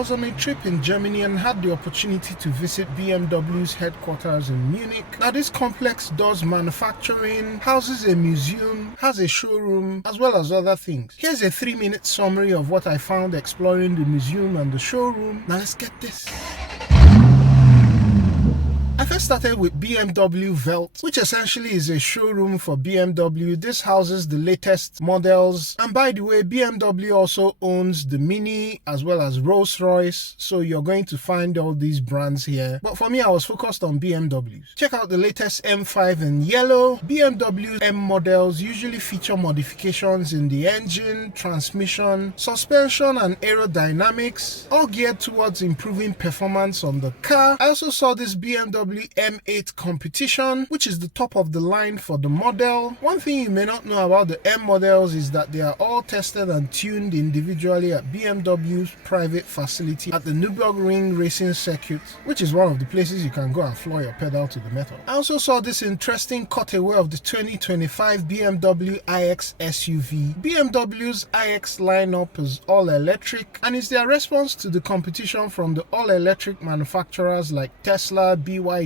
was on a trip in Germany and had the opportunity to visit BMW's headquarters in Munich. Now this complex does manufacturing, houses a museum, has a showroom, as well as other things. Here's a 3-minute summary of what I found exploring the museum and the showroom. Now let's get this. I first started with BMW Welt, which essentially is a showroom for BMW. This houses the latest models, and by the way, BMW also owns the Mini as well as Rolls-Royce, so you're going to find all these brands here. But for me, I was focused on BMWs. Check out the latest M5 in yellow. BMW M models usually feature modifications in the engine, transmission, suspension and aerodynamics, all geared towards improving performance on the car. I also saw this BMW M8 competition, which is the top of the line for the model. One thing you may not know about the M models is that they are all tested and tuned individually at BMW's private facility at the Nürburgring racing circuit, which is one of the places you can go and floor your pedal to the metal. I also saw this interesting cutaway of the 2025 BMW iX SUV. BMW's iX lineup is all electric and is their response to the competition from the all-electric manufacturers like Tesla, BYD,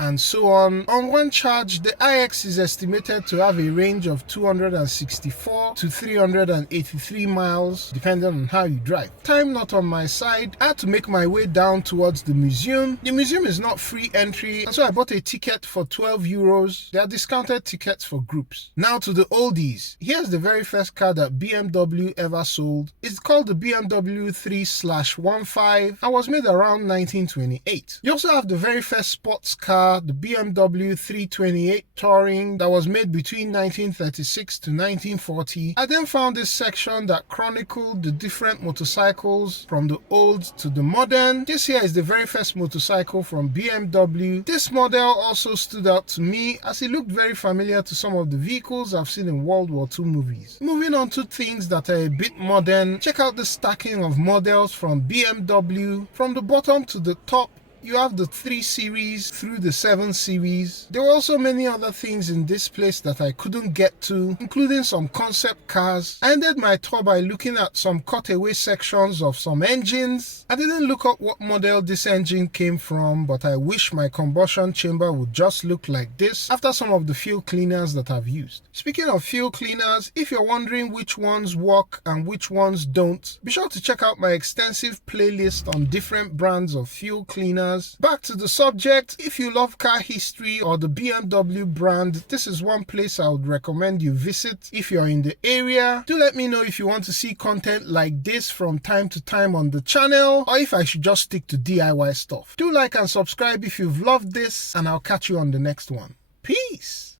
and so on. On one charge, the iX is estimated to have a range of 264 to 383 miles, depending on how you drive. Time not on my side, I had to make my way down towards the museum. The museum is not free entry, and so I bought a ticket for 12 euros. They are discounted tickets for groups. Now to the oldies. Here's the very first car that BMW ever sold. It's called the BMW 3/15 and was made around 1928. You also have the very first sports car, the BMW 328 Touring, that was made between 1936 to 1940. I then found this section that chronicled the different motorcycles from the old to the modern. This here is the very first motorcycle from BMW. This model also stood out to me as it looked very familiar to some of the vehicles I've seen in World War II movies. Moving on to things that are a bit modern, check out the stacking of models from BMW. From the bottom to the top, you have the 3 Series through the 7 Series. There were also many other things in this place that I couldn't get to, including some concept cars. I ended my tour by looking at some cutaway sections of some engines. I didn't look up what model this engine came from, but I wish my combustion chamber would just look like this after some of the fuel cleaners that I've used. Speaking of fuel cleaners, if you're wondering which ones work and which ones don't, be sure to check out my extensive playlist on different brands of fuel cleaners. Back to the subject, if you love car history or the BMW brand, this is one place I would recommend you visit if you're in the area. Do let me know if you want to see content like this from time to time on the channel, or if I should just stick to DIY stuff. Do like and subscribe if you've loved this, and I'll catch you on the next one. Peace!